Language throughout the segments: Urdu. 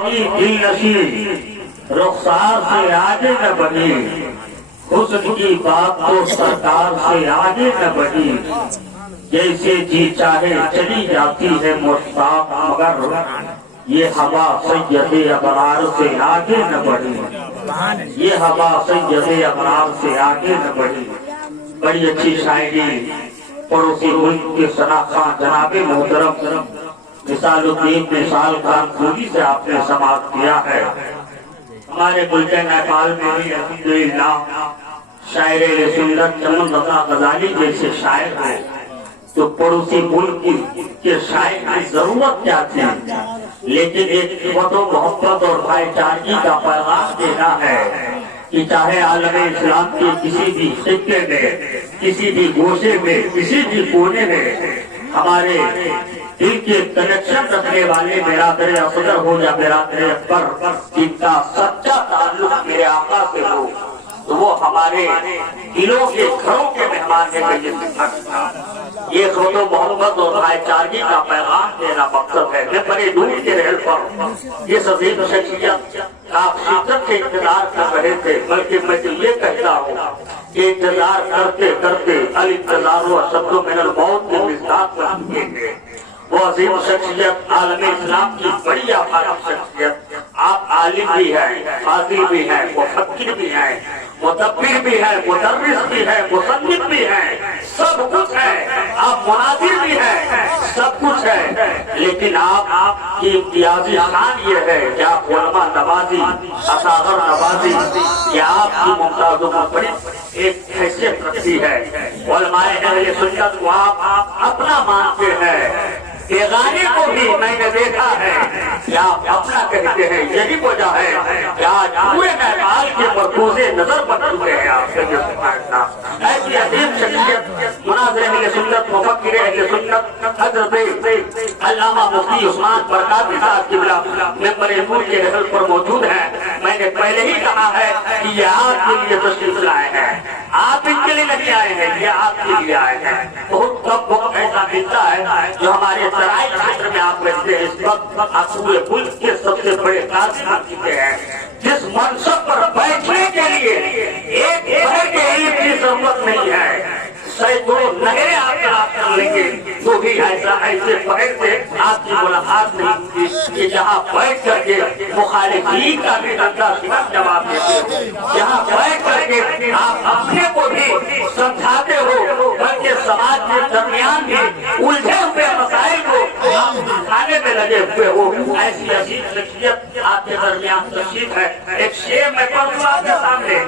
کی دل نشی رخسار سے آگے نہ بڑھی، حسن کی بات تو سرکار سے آگے نہ بڑھی، جیسے جی چاہے چلی جاتی ہے مشتاق مگر یہ ہوا سید ابرار سے آگے نہ بڑھی، یہ ہوا سید ابرار سے آگے نہ بڑھی۔ بڑی اچھی شاعری پڑوسی ملک کے ثنا خان جناب محترم مثال الدین مثال خان خوبی سے آپ نے سماعت کیا ہے۔ ہمارے ملک نیپال میں بھی الحمدللہ شاعر سنت چمن رضا غزالی جیسے شاعر ہیں، تو پڑوسی ملک کے شاعر کی ضرورت کیا تھی، لیکن ایک خدمت و محبت اور بھائی چارگی کا پیغام دینا ہے کہ چاہے عالم اسلام کے کسی بھی خطے میں، کسی بھی گوشے میں، کسی بھی کونے میں ہمارے دل کے کنیکشن رکھنے والے برادر افضل ہو یا برادر اکبر، جن کا سچا تعلق میرے آقا سے ہو، تو وہ ہمارے دلوں کے گھروں کے مہمان ہیں۔ یہ خود و محبت اور بھائی چارگی کا پیغام دینا مقصد ہے۔ میں بڑے دور کے رحل پر یہ عظیم شخصیت آپ شدت سے انتظار کر رہے تھے، بلکہ میں تو یہ کہتا ہوں کہ انتظار کرتے کرتے الانتظار و شبد من الموت میں مزداد کر چکے ہیں۔ وہ عظیم شخصیت عالم اسلام کی بڑی افاضل شخصیت، آپ عالم بھی ہیں، قاضی بھی ہیں، مفکر بھی ہیں، مدبر بھی ہے، مدرس بھی ہے، مصنف بھی ہے، سب کچھ ہے، آپ مناظر بھی ہیں، سب کچھ ہے، لیکن آپ کی امتیازی شان یہ ہے کہ آپ علماء نوازی، اساتذہ نوازی، یہ آپ کی ممتاز و منفرد ایک حیثیت رکھتی ہے۔ علماء اہل سنت کو آپ اپنا مانتے ہیں، بیگانے کو بھی میں نے دیکھا ہے کہ آپ اپنا کہتے ہیں، یہی وجہ ہے کہ آج پورے نیپال کے مرکوز نظر بن چکے ہیں آپ سے۔ ایسی عظیم شخصیت مناظر اہل سنت، مفکر اہل سنت حضرت علامہ مفتی عثمان برکاتی صاحب قبلہ ممبر نور کے رحل پر موجود ہیں۔ میں نے پہلے ہی کہا ہے کہ یہ آپ کے لیے تشریف لائے ہیں، آپ ان کے لیے نہیں آئے ہیں، یہ آپ کے لیے آئے ہیں۔ بہت کم وقت ایسا ملتا ہے جو ہمارے سرائے چھیتر میں آپ رہتے ہیں، اس وقت آپ پورے ملک کے سب سے بڑے قاضی بن چکے ہیں، جس منصب پر بیٹھنے کے لیے ایک گھر کے علم کی ضرورت نہیں ہے، سینکڑوں نہریں آپ کر لیں گے تو بھی ایسے پہر سے آپ کی ملاقات نہیں ہوگی کہ جہاں بیٹھ کر کے مخالفین کا بھی ڈنڈا سنت جواب دیتے ہو، جہاں بیٹھ کر کے آپ اپنے کو بھی سمجھاتے ہو، بلکہ سماج کے درمیان بھی الجھے ہوئے مسائل کو کھانے میں لگے ہوئے ہو، ایسی عظیم شخصیت آپ کے درمیان تشریف ہے۔ ایک شعر میں پڑھوں آپ کے سامنے،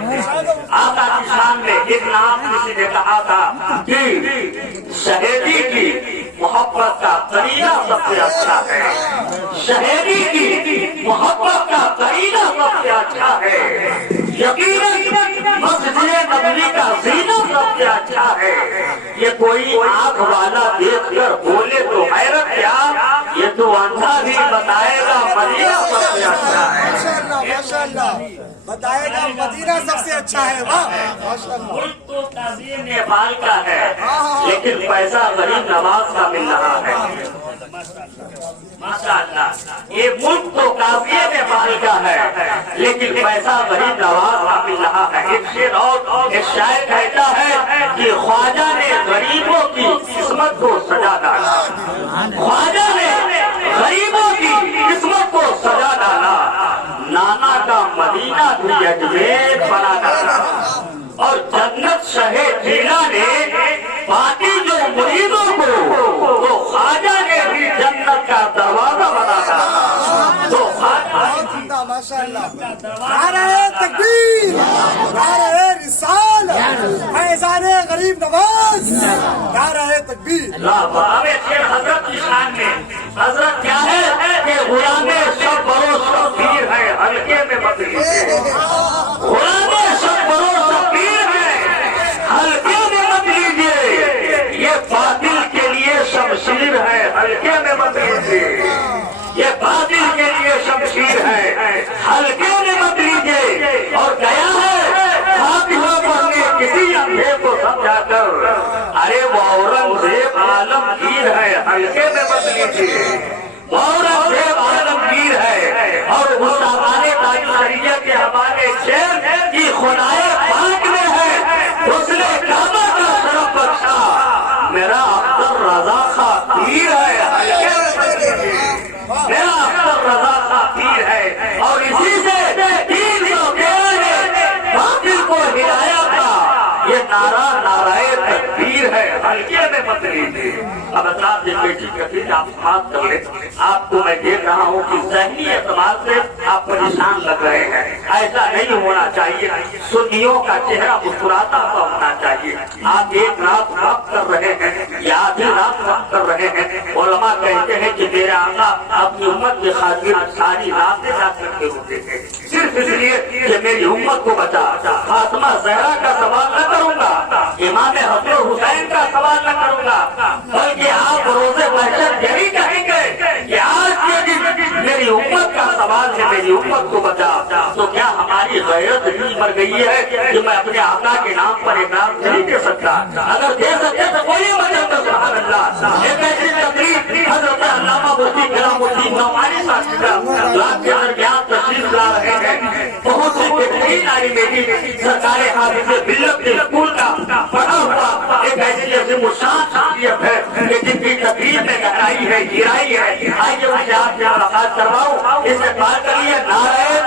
آقا کی شان میں ایک نام کسی نے کہا تھا کہ شہیدی کی محبت کا قرینہ سب سے اچھا ہے، شہیدی کی محبت کا قرینہ سب سے اچھا ہے، یقیناً مسجد نبوی کا زینہ سب سے اچھا ہے۔ یہ کوئی آنکھ والا دیکھ کر بولے تو حیرت کیا، یہ تو اندھا بھی بتائے گا مدینہ سب سے اچھا ہے۔ ماشاءاللہ بتائے گا مدینہ سب سے اچھا ہے۔ ملک تو قاضی نیپال کا ہے، لیکن پیسہ غریب نواز کا مل رہا ہے۔ ماشاءاللہ یہ ملک تو قاضی نیپال کا ہے، لیکن پیسہ غریب نواز کا مل رہا ہے۔ ایک شعر اور ایک شاعر کہتا ہے کہ خواجہ نے غریبوں کی قسمت کو سجا ڈالا، خواجہ نے غریبوں کی قسمت کو سجا ڈالا، نانا کا مدینہ بھی اجمیر بنا ڈالا، اور جنت شہے جینا نے باقی جو مریدوں کو تو خواجہ نے بھی جنت کا دروازہ بنا ڈالا۔ تو ماشاءاللہ نعرہ تکبیر، نعرہ رسالت، فیضان غریب نواز، نعرہ تکبیر۔ حضرت کی شان میں حضرت کیا ہے کہ غلام سب بروز شبیر ہے، ہلکے میں مت لیجیے، غلام سب بروز شبیر ہے، ہلکے میں مت لیجیے، یہ باطل کے لیے شمشیر ہے، ہلکے میں مت لیجیے، یہ باطل کے لیے شمشیر ہے، ہلکے میں مت لیجیے۔ اور گیا ہے فاتحہ پڑھنے کسی اندھے کو سمجھا کر، ارے وہ اورنگزیب عالمگیر ہے، ہلکے میں مت لیجیے، اورنگزیب عالمگیر ہے، اور ہلکے میں مت لیجیے۔ اب اللہ سے بیٹی کبھی آپ بات کر لیں، آپ کو میں دیکھ رہا ہوں کہ ذہنی اعتبار سے آپ پریشان لگ رہے ہیں، ایسا نہیں ہونا چاہیے۔ سنیوں کا چہرہ مسکراتا ہوا ہونا چاہیے۔ آپ ایک رات وقت کر رہے ہیں یا آدھی رات وقت کر رہے ہیں، علماء کہتے ہیں کہ میرے آقا اپنی امت کی خاطر ساری راتیں رات کرتے ہوتے تھے، صرف اس لیے کہ میری امت کو بچا۔ فاطمہ زہرا کا سوال نہ کروں گا، امام حسن حسین کا سوال نہ کروں گا، بلکہ آپ روزے محشر یہی کہیں گے کہ آج کے دن میری امت کا سوال ہے، میری امت کو بچا۔ تو کیا ہماری غیرت اتنی مر گئی ہے کہ میں اپنے آقا کے نام پر اقرار نہیں دے سکتا؟ اگر دے سکتے تو کوئی وجہ تو سبحان اللہ۔ ایک ایسی تقریب حضرت علامہ مفتی کلام الدین نعمانی صاحب رات کے درمیان تشریف لا رہے ہیں، بہت سی بہترین آئی میری سرکار حافظ ملت کے اسکول کا پڑھا ہوا ایک ایسی عظیم الشان شخصیت ہے کہ جن کی تقریر میں گہرائی ہے، گہرائی ہے۔ آئیے مجھے آپ سے ملاقات کرواؤں، اس سے بات کریے۔ نعرہ